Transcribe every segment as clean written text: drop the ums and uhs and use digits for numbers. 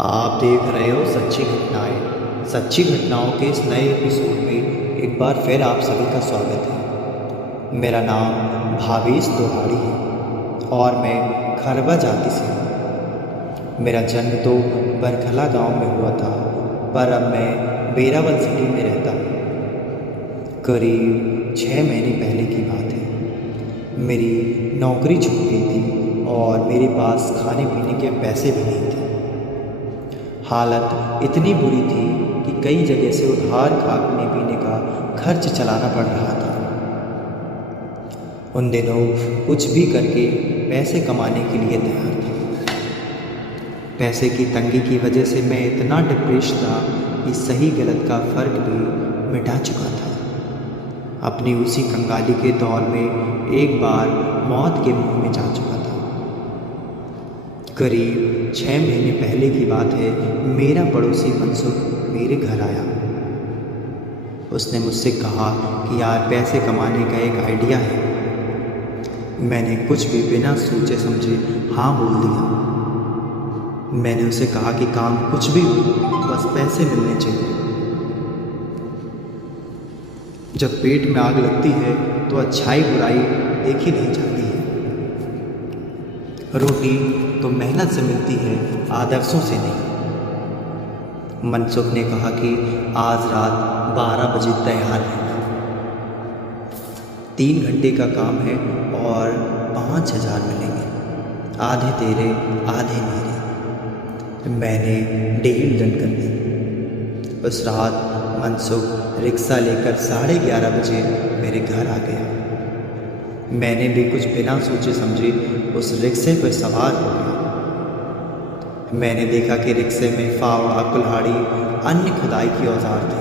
आप देख रहे हो सच्ची घटनाएं। सच्ची घटनाओं के इस नए एपिसोड में एक बार फिर आप सभी का स्वागत है। मेरा नाम भावेश दोहाड़ी है और मैं खरबा जाति से हूँ। मेरा जन्म तो बरखला गांव में हुआ था, पर अब मैं बेरावल सिटी में रहता हूँ। करीब 6 महीने पहले की बात है। मेरी नौकरी छूट गई थी और मेरे पास खाने पीने के पैसे भी नहीं थे। हालत इतनी बुरी थी कि कई जगह से उधार खाने पीने का खर्च चलाना पड़ रहा था। उन दिनों कुछ भी करके पैसे कमाने के लिए तैयार था। पैसे की तंगी की वजह से मैं इतना डिप्रेस था कि सही गलत का फ़र्क भी मिटा चुका था। अपनी उसी कंगाली के दौर में एक बार मौत के मुंह में जा चुका था। करीब 6 महीने पहले की बात है। मेरा पड़ोसी मनसुख मेरे घर आया। उसने मुझसे कहा कि यार पैसे कमाने का एक आइडिया है। मैंने कुछ भी बिना सोचे समझे हाँ बोल दिया। मैंने उसे कहा कि काम कुछ भी हो, बस पैसे मिलने चाहिए। जब पेट में आग लगती है तो अच्छाई बुराई देखी नहीं जाती है। रोटी तो मेहनत से मिलती है, आदर्शों से नहीं। मनसुख ने कहा कि आज रात 12 बजे तैयार है। 3 घंटे का काम है और 5,000 मिलेंगे, आधे तेरे आधे मेरे। मैंने डील डन कर दी। उस रात मनसुख रिक्शा लेकर 11:30 बजे मेरे घर आ गया। मैंने भी कुछ बिना सोचे समझे उस रिक्शे पर सवार हो गया। मैंने देखा कि रिक्शे में फावड़ा, कुल्हाड़ी, अन्य खुदाई के औजार थे।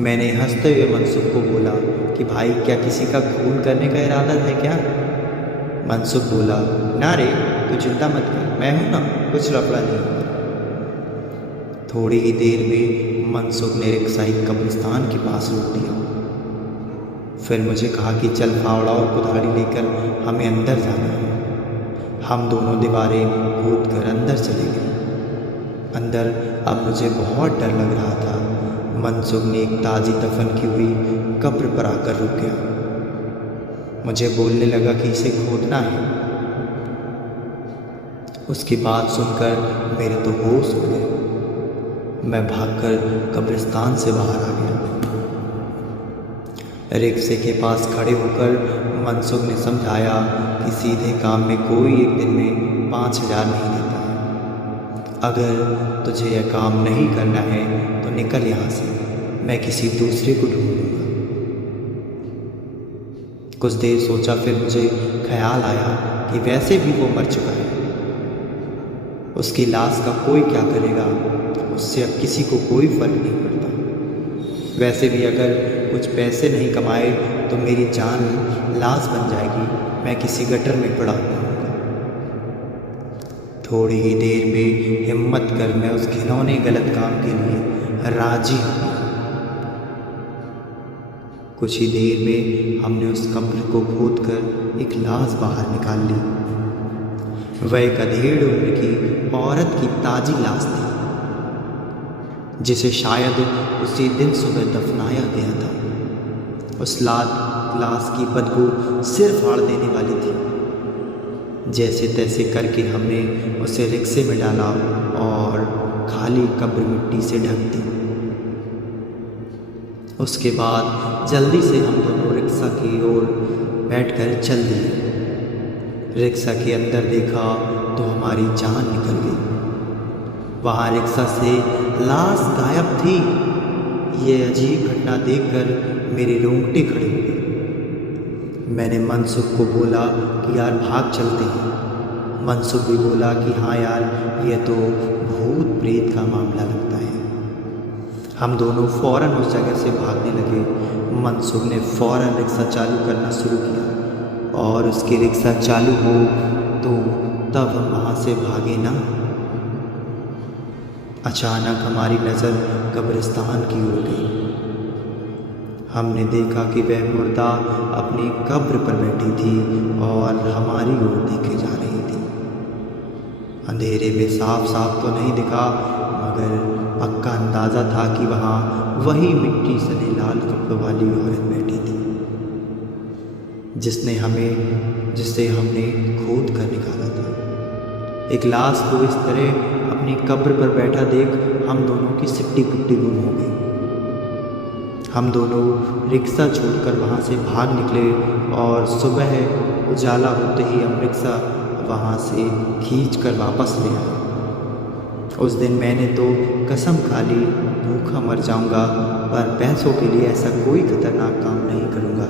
मैंने हंसते हुए मनसुख को बोला कि भाई क्या किसी का खून करने का इरादा है क्या? मनसुख बोला, ना रे, तू चिंता मत कर, मैं हूं ना, कुछ लफड़ा नहीं। थोड़ी ही देर में मनसुख ने रिक्शा एक कब्रिस्तान के पास रोक दिया। फिर मुझे कहा कि चल फावड़ा और कुल्हाड़ी लेकर हमें अंदर जाना है। हम दोनों दीवारें कूद कर अंदर चले गए। अंदर अब मुझे बहुत डर लग रहा था। मनसुख ने एक ताज़ी दफन की हुई कब्र पर आकर रुक गया। मुझे बोलने लगा कि इसे खोदना है। उसकी बात सुनकर मेरे तो होश उड़ गए। मैं भागकर कब्रिस्तान से बाहर आ गया। रिक्शे के पास खड़े होकर मनसुख ने समझाया कि सीधे काम में कोई एक दिन में 5,000 नहीं देता है। अगर तुझे यह काम नहीं करना है तो निकल यहाँ से, मैं किसी दूसरे को ढूंढ लूँगा। कुछ देर सोचा, फिर मुझे ख्याल आया कि वैसे भी वो मर चुका है। उसकी लाश का कोई क्या करेगा, उससे अब किसी को कोई फर्क नहीं पड़ता। वैसे भी अगर कुछ पैसे नहीं कमाए तो मेरी जान लाश बन जाएगी, मैं किसी गटर में पड़ा हूँ। थोड़ी ही देर में हिम्मत कर मैं उस घिनौने गलत काम के लिए राजी हो गया। कुछ ही देर में हमने उस कब्र को खोदकर एक लाश बाहर निकाल ली। वह एक अधेड़ उम्र की औरत की ताजी लाश थी, जिसे शायद उसी दिन सुबह दफनाया गया था। उस लाश की बदबू सिर फाड़ देने वाली थी। जैसे तैसे करके हमने उसे रिक्शे में डाला और खाली कब्र मिट्टी से ढक दी। उसके बाद जल्दी से हम दोनों रिक्शा की ओर बैठकर चल दिए। रिक्शा के अंदर देखा तो हमारी जान निकल गई। वहाँ रिक्शा से लाश गायब थी। ये अजीब घटना देखकर मेरे रोंगटे खड़े हो गए। मैंने मनसुख को बोला कि यार भाग चलते हैं। मनसुख भी बोला कि हाँ यार, ये तो भूत प्रेत का मामला लगता है। हम दोनों फ़ौरन उस जगह से भागने लगे। मनसुख ने फ़ौरन रिक्शा चालू करना शुरू किया और उसकी रिक्शा चालू हो तो तब हम वहाँ से भागे ना। अचानक हमारी नज़र कब्रिस्तान की ओर गई। हमने देखा कि वह मुर्दा अपनी कब्र पर बैठी थी और हमारी ओर देखे जा रही थी। अंधेरे में साफ साफ तो नहीं दिखा, मगर पक्का अंदाज़ा था कि वहाँ वही मिट्टी सने लाल कपड़ों वाली औरत बैठी थी, जिससे हमने खोद कर निकाला था। एक लाश को इस तरह अपनी कब्र पर बैठा देख हम दोनों की सिट्टी पिट्टी गुम हो गई। हम दोनों रिक्शा छोड़कर वहाँ से भाग निकले और सुबह उजाला होते ही हम रिक्शा वहाँ से खींच कर वापस ले आए। उस दिन मैंने तो कसम खा ली भूखा मर जाऊँगा, पर पैसों के लिए ऐसा कोई खतरनाक काम नहीं करूँगा।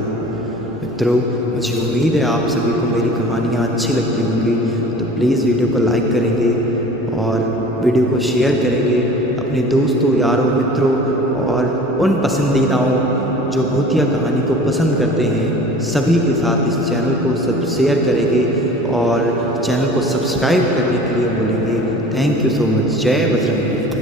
मित्रों, मुझे उम्मीद है आप सभी को मेरी कहानियाँ अच्छी लगती होंगी, तो प्लीज़ वीडियो को लाइक करेंगे और वीडियो को शेयर करेंगे अपने दोस्तों, यारों, मित्रों और उन पसंदीदाओं जो भूतिया कहानी को पसंद करते हैं सभी के साथ इस चैनल को शेयर करेंगे और चैनल को सब्सक्राइब करने के लिए बोलेंगे। Thank you so much. जय बजरंग बली।